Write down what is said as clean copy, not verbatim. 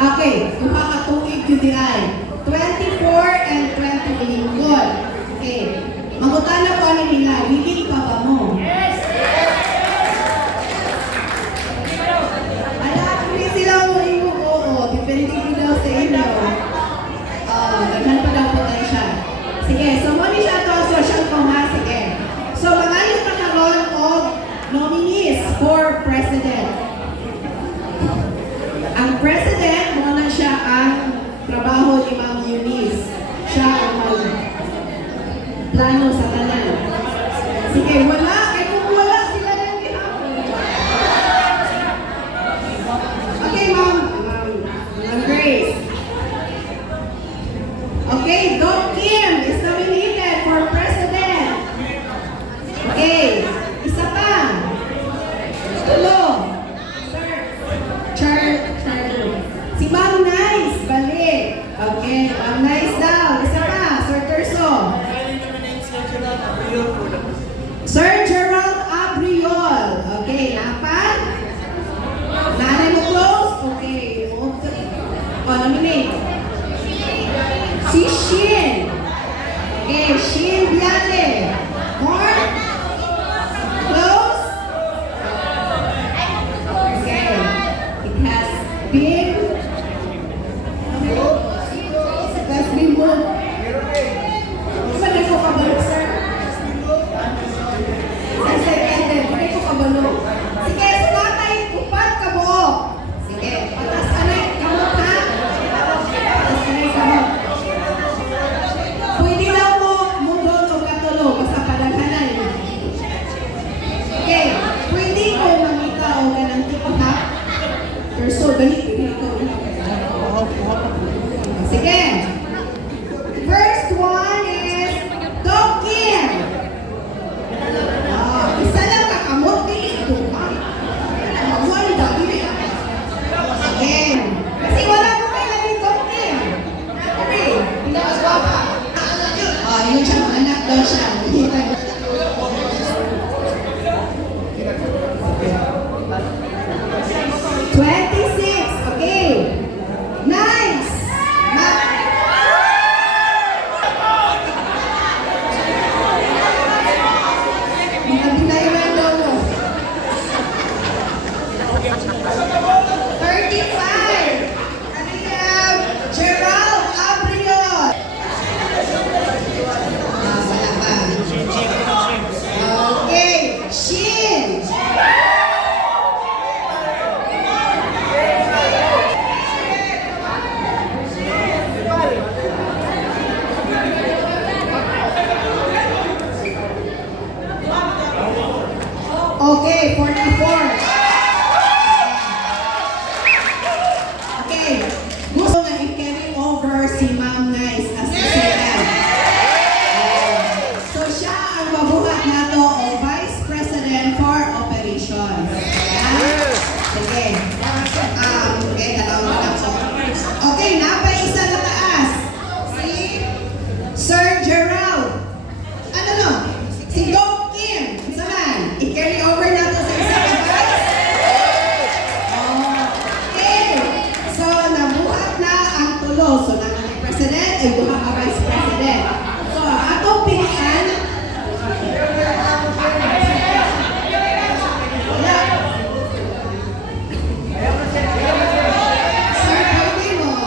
Okay, duha ka tuig yun di ay. 24 and 20 lingkod. Okay. Magutana po ano nila, willing pa ba mo? Yes! Ala, hindi sila mo yung oo. Depende ko daw sa inyo. Naghan pa daw potential. Sige, so mo ni siya to social coma. Sige. So, mga yung nakaroon of nominees for president. Ang president, muna siya ang trabaho ni Ma'am Eunice. Siya ang plano sa tanan. Sige, wala. Kaya kung wala sila ng gihapon. Okay, Ma'am Grace. Okay, Doc Kim is nominated for president. Okay, isa pa. Tulo. Si Ma'am Nice, balik. Okay, Ma'am Nice daw. Isa pa, Sir Terso. Sir Gerald Abriol. Okay, napan? Nanay mo close? Okay. Nominate. Si Shin. Okay, Shin Biale. More? Close? Okay. It has been moved. Saan ko kabalo, sir? Sir, seconded. Saan ko kabalo? Sige, sulatay. Upat ka buo. Sige, patas ka na. Kamot, ha? Patas ka na, kamot. Pwede lang mo mundon o katulog sa padaghanan. Okay, pwede ko mamita o ganang tipo, ha? Perso, dali. Sige. First one is Doc Kim. Isa lang kakamot dito. One dali. Again. Kasi wala ko kailan ni Doc Kim. Okay. Hindi ka swapa. Yun siya. Anak daw siya. 26. Okay. Nice. Okay, 44. Okay, gusto nga i-carry over si Ma'am Nice as president. So siya ang mabuhat nato o Vice President for Operations. Sige. Okay, dalawang na po. Okay, isa na taas. Si Sir Gerald. Ano no? Si Doc Kim. I-carry over nato sa isang vice. Okay. So, nabuhat na ang tulo. So, nang president ay buha ka vice president. So, atong pilihan